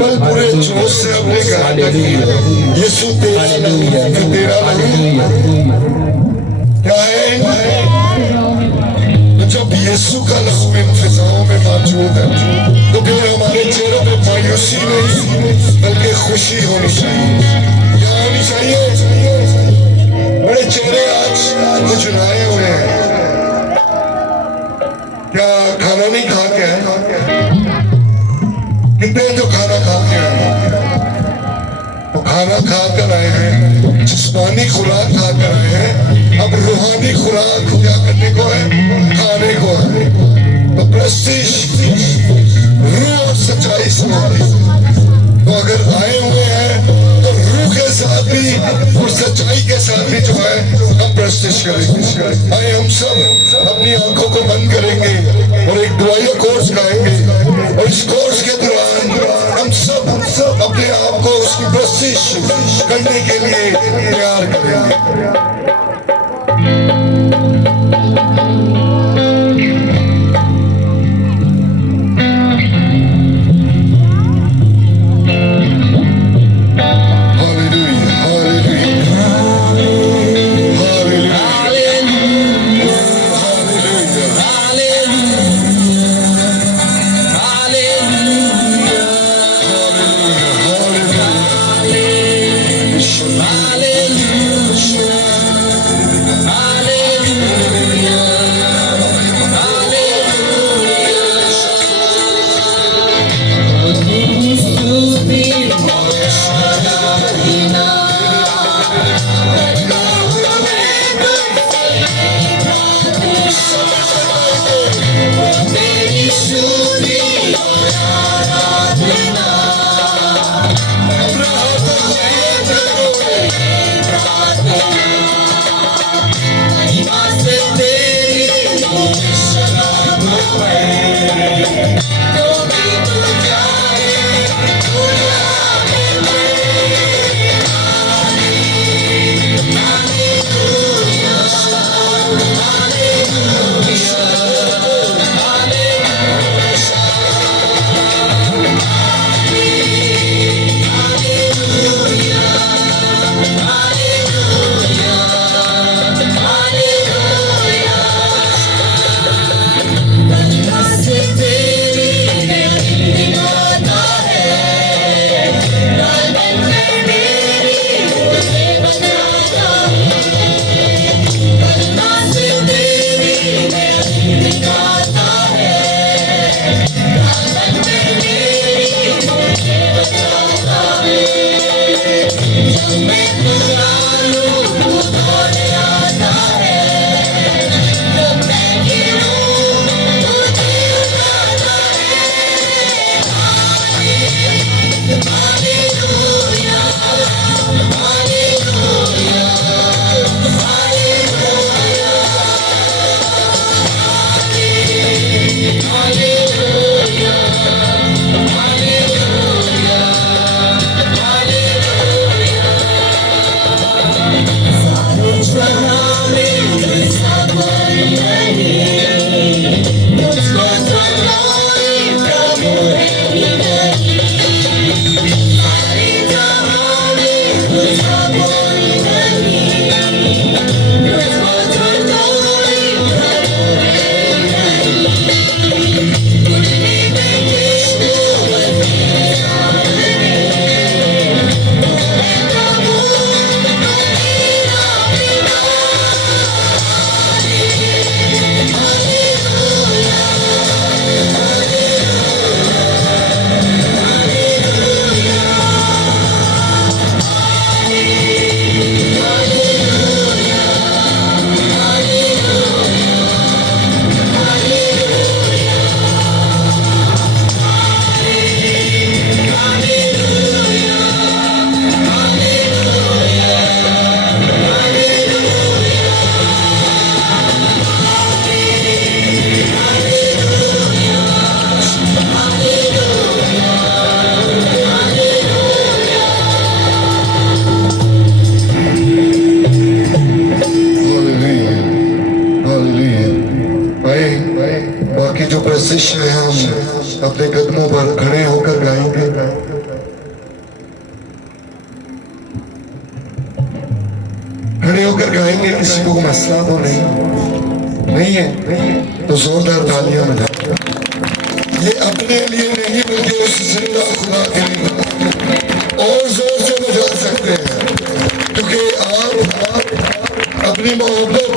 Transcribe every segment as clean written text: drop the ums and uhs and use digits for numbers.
कल पूरे जोश से अपने गाने यीशु तेरा नाम क्या है। तो जब यीशु का नाम इन फिजाओं में मौजूद है तो फिर हमारे चेहरों पे मायूसी नहीं बल्कि खुशी होनी चाहिए। क्या होनी चाहिए? बड़े चेहरे आज मुझराए हुए हैं। क्या खाना नहीं खा के है? कितने जो खाना खा के आए? वो खाना खा कर आए हैं, जिस्मानी खुराक खा कर आए हैं। अब रूहानी खुराक क्या करने को है? खाने को है। तो प्रेस्टीज रूह और सच्चाई से तो अगर आए हुए हैं तो रूह के साथ भी और सच्चाई के साथ भी जो है हम प्रेस्टीज करेंगे। आए हम सब अपनी आंखों को बंद करेंगे और एक दुआया कोर्स गाएंगे और इस कोर्स के दौरान हम सब अपने आप को उसकी प्रेस्टीज करने के लिए तैयार करेंगे। अपने कदमों पर खड़े होकर गाएंगे। खड़े होकर गाएंगे, किसी को मसला तो नहीं है तो जोरदार तालियां बजाएं। ये अपने लिए नहीं बल्कि उस जिंदा खुदा के लिए और जोर से बजा सकते हैं, क्योंकि आप अपनी मोहब्बत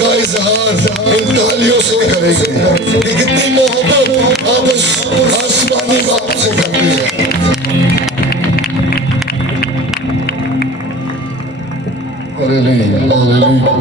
का इजहार इन तालियों से करेंगे कि कितनी मोहब्बत आप उस आसमानी बाप से करते हैं। Hallelujah, hallelujah.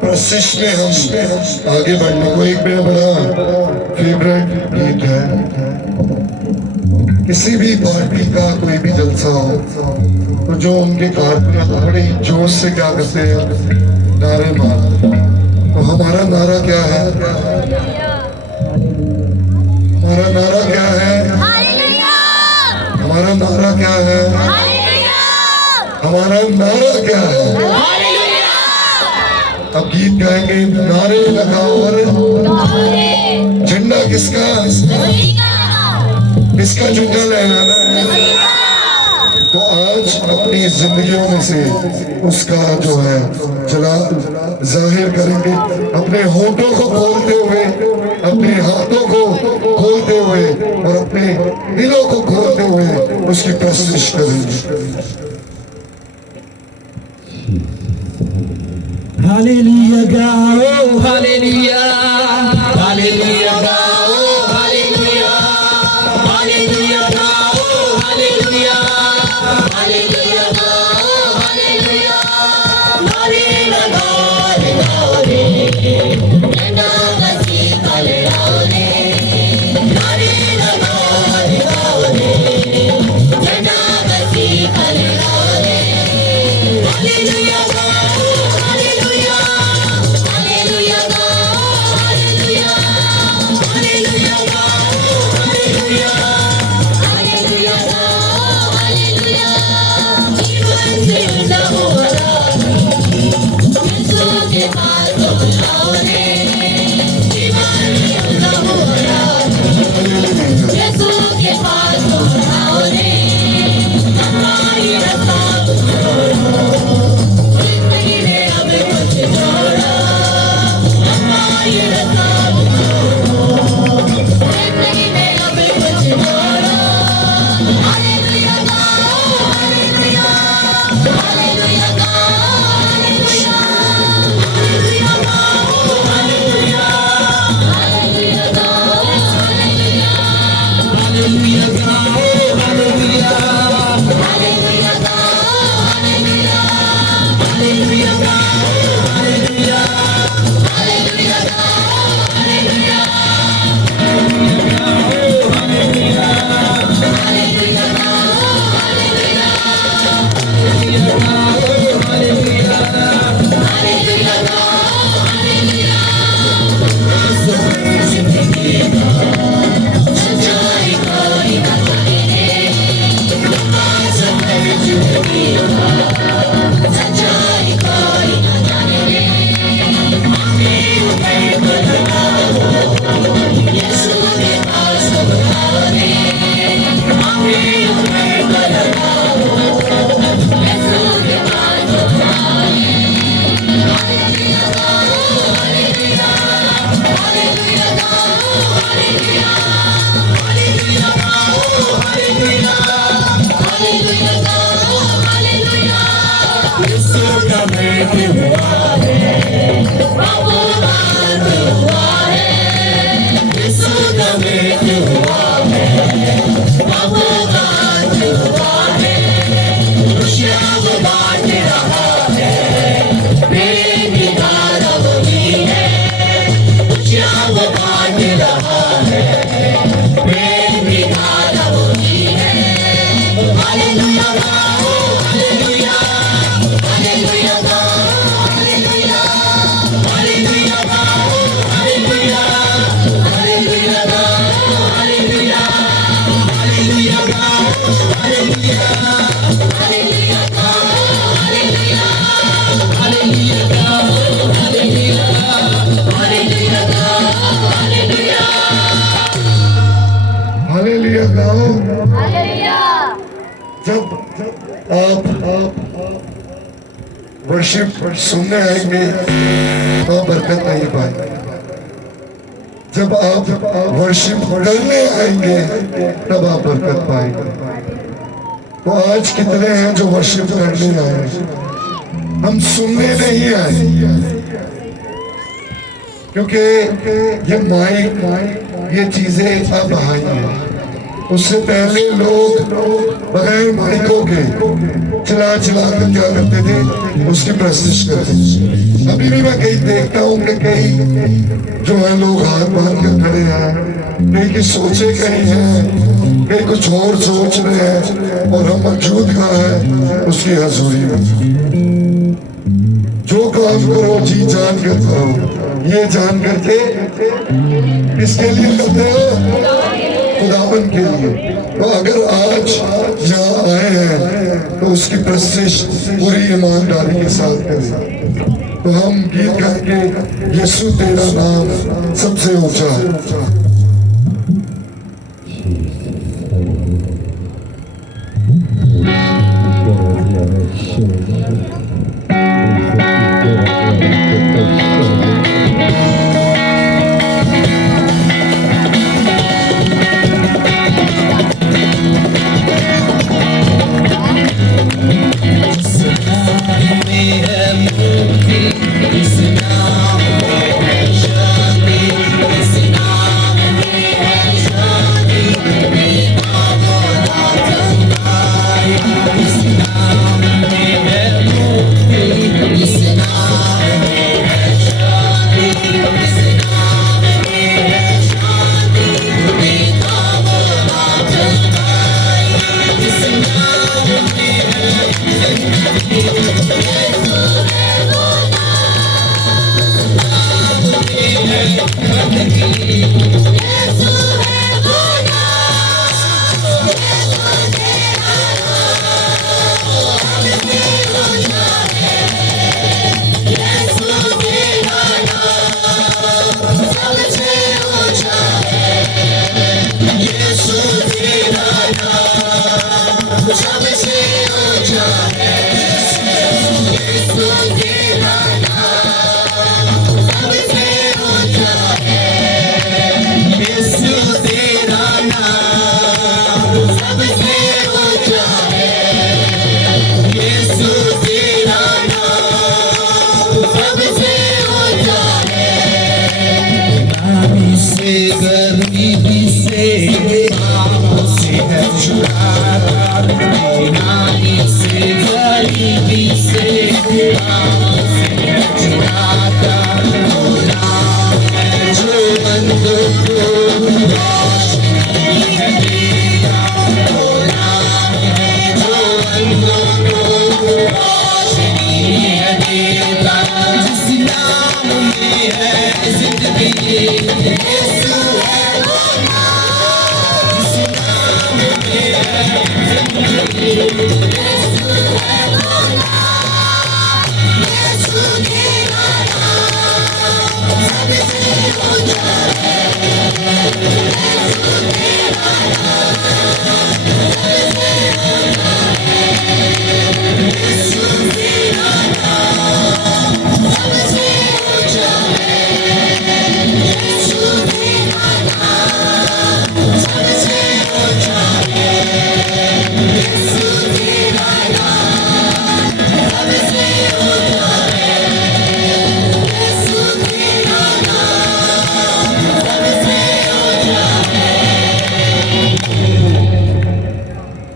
प्रशिश में हम आगे बढ़ने को, एक मेरा बड़ा फेवरेट गीत है। किसी भी पार्टी का कोई भी जलसा हो तो जो उनके कारकुन बड़े जोश से क्या करते हैं, नारे मारते। तो हमारा नारा क्या है? हमारा नारा क्या है? हमारा नारा क्या है? हमारा नारा क्या है? अब गीत गाएंगे, नारे लगाओ और झंडा किसका? किसका झुंडा लहराना है? तो आज अपनी जिंदगियों में से उसका जो है जला जाहिर करेंगे, अपने होठों को खोलते हुए, अपने हाथों को खोलते हुए और अपने दिलों को खोलते हुए उसकी प्रस्तुति करेंगे। हालेलुया गाओ, हालेलुया, हालेलुया गाओ, हालेलुया, हालेलुया गाओ, हालेलुया, हालेलुया गाओ, हालेलुया, नारे लगाओ रे गाओ रे, नैना बसी कलराओ रे, नारे लगाओ रे गाओ रे, नैना बसी कलराओ रे, हालेलुया गाओ, हालेलुया, हालेलुया गाओ, हालेलुया, हालेलुया गाओ, हालेलुया, हालेलुया गाओ, हालेलुया, जीवन जिंदा हो रहा यीशु के पास बुलाओ रे, जीवन जिंदा हो रहा यीशु के पास बुलाओ रे, हमारी रास्ता छोड़ो, जिंदगी में अब कुछ छोड़ो, हमारी रास्ता छोड़ो, जिंदगी में अब कुछ छोड़ो, हालेलुया गाओ, हालेलुया, हालेलुया गाओ, हालेलुया, हालेलुया गाओ, हालेलुया, हालेलुया गाओ, हालेलुया, हालेलुया गाओ, हालेलुया, हालेलुया गाओ, हालेलुया, हालेलुया गाओ, हालेलुया, हालेलुया गाओ, हालेलुया, हालेलुया गाओ, हालेलुया, हालेलुया गाओ, हालेलुया, हालेलुया गाओ, हालेलुया, जिंदगी का सच्चाई कोई न जाने रे, जिंदगी का सच्चाई कोई न जाने रे, आंखें उठे कर लगाओ, यीशु के पास बुलाओ रे, आंखें उठे कर लगाओ, यीशु के पास बुलाओ रे, हालेलुया गाओ, हालेलुया, हालेलुया गाओ, हालेलुया, हालेलुया गाओ, हालेलुया, हालेलुया गाओ, हालेलुया, यीशु का भेंट हुआ है, प्रभु बात हुआ है, यीशु का भेंट हुआ है, प्रभु बात हुआ है, खुशियाँ वो बांट रहा है, प्रेम निगार वही है, खुशियाँ वो बांट रहा है, प्रेम निगार वही है, हालेलुया गाओ, हालेलुया, हालेलुया गाओ, हालेलुया, हालेलुया गाओ, हालेलुया, हालेलुया गाओ, हालेलुया, हालेलुया गाओ, हालेलुया, हालेलुया गाओ, हालेलुया, हालेलुया गाओ, हालेलुया, हालेलुया गाओ, हालेलुया, हालेलुया गाओ। हालेलुया। जब आप वर्शिप सुनने आएंगे तो बरकत नहीं पाएंगे, जब आप वर्शिप करने आएंगे तब आप बरकत पाएंगे। तो आज कितने हैं जो वर्शिप करने आए? हम सुनने नहीं आए, क्योंकि ये माइक ये चीजें अब आई हैं। उससे पहले लोग बगैर माइकों के चला कर क्या करते थे, उसकी प्रस्तुति करते थे। अभी भी मैं कहीं देखता हूँ कि कहीं जो है लोग हाथ बांध कर खड़े हैं, कहीं की सोचे कहीं हैं, कहीं कुछ और सोच रहे हैं, और हम मौजूद कहाँ हैं उसकी हजूरी में। जो काम करो जी जान कर करो, ये जान करके किसके लिए करते हो? खुदावन के लिए। तो अगर आज यहाँ आए हैं तो उसकी प्रस्तुति पूरी ईमानदारी के साथ करें। तो हम गीत करके यीशु तेरा नाम सबसे ऊंचा है।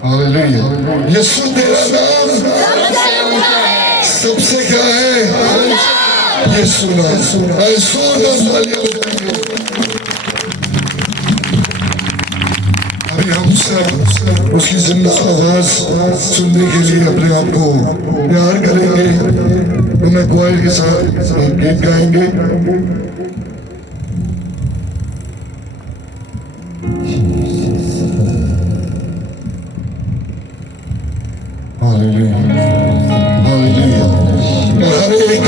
हालेलुया। यीशु तेरा नाम सबसे क्या है? यीशु नाम। यीशु नाम तालियां बजाएंगे। अभी हम सब उसकी जिंदा आवाज सुनने के लिए अपने आप को प्यार करेंगे। तो मैं क्वायर के साथ एक गीत गाएंगे। Hallelujah, hallelujah. और हर एक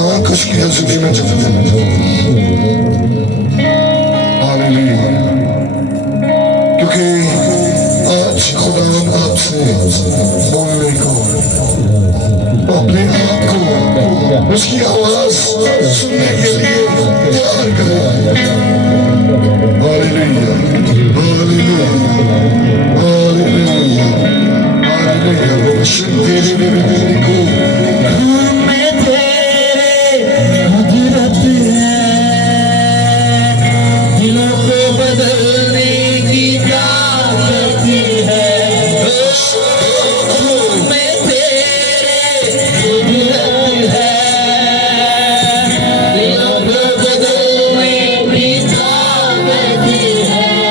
आंख उसकी हज़ूरी में झुकने लगे। हालेलुया। क्योंकि आज खुदावन आपसे बोलने को, अपने आप को उसकी आवाज सुनने के लिए तैयार करें। Hallelujah, hallelujah, hallelujah, hallelujah. शुद्ध तेरी को मैं तेरे कुदरत है, दिलों को बदलने की ताकत है। मैं तेरे कुदरत है, दिलों को बदलने की ताकत है।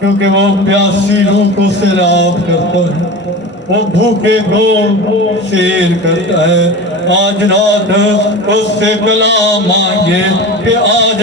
क्योंकि वो प्यासी रूह को सैराब करता है, वो भूखे को शेर करता है। आज रात उससे कलाम मांगे कि आज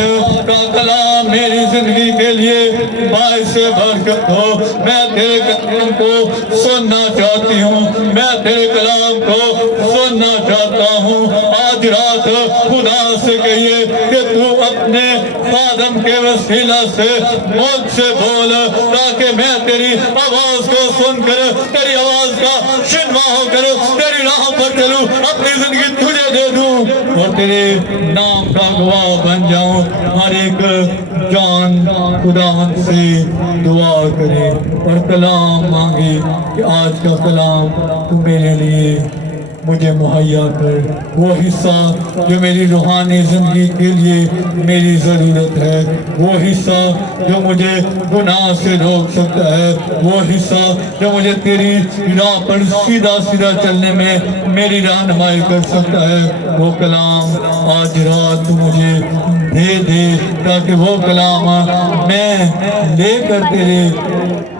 का कलाम मेरी जिंदगी के लिए बाइस बरकत हो। मैं तेरे कलाम को सुनना चाहती हूँ, मैं तेरे कलाम को सुनना चाहता हूँ। आज रात खुदा से कहिए कि तू अपने खादम के वसीला से मुझसे बोल, ताकि मैं तेरी आवाज को सुनकर तेरी आवाज का शिनवा होकर तेरी राह पर चलूं, अपनी जिंदगी तुझे दे दूं और तेरे नाम का गवाह बन जाऊं। हर एक जान खुदावन से दुआ करे और कलाम मांगे कि आज का कलाम तू मेरे लिए मुझे मुहैया कर, वो हिस्सा जो मेरी रूहानी जिंदगी के लिए मेरी ज़रूरत है, वो हिस्सा जो मुझे गुनाह से रोक सकता है, वो हिस्सा जो मुझे तेरी राह पर सीधा सीधा चलने में मेरी रहनुमाई कर सकता है। वो कलाम आज रात मुझे दे ताकि वो कलाम मैं लेकर तेरे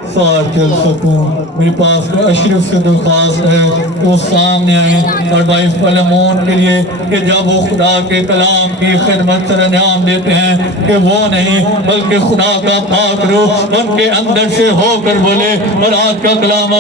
साथ चल सकूं। मेरे पास अशरफ से दरख्वास्त है वो सामने आए और भाई फलमोन के लिए कि जब वो खुदा के कलाम की खिदमत सर अंजाम देते हैं कि वो नहीं बल्कि खुदा का पाक रूह उनके अंदर से होकर बोले। और आज का कलाम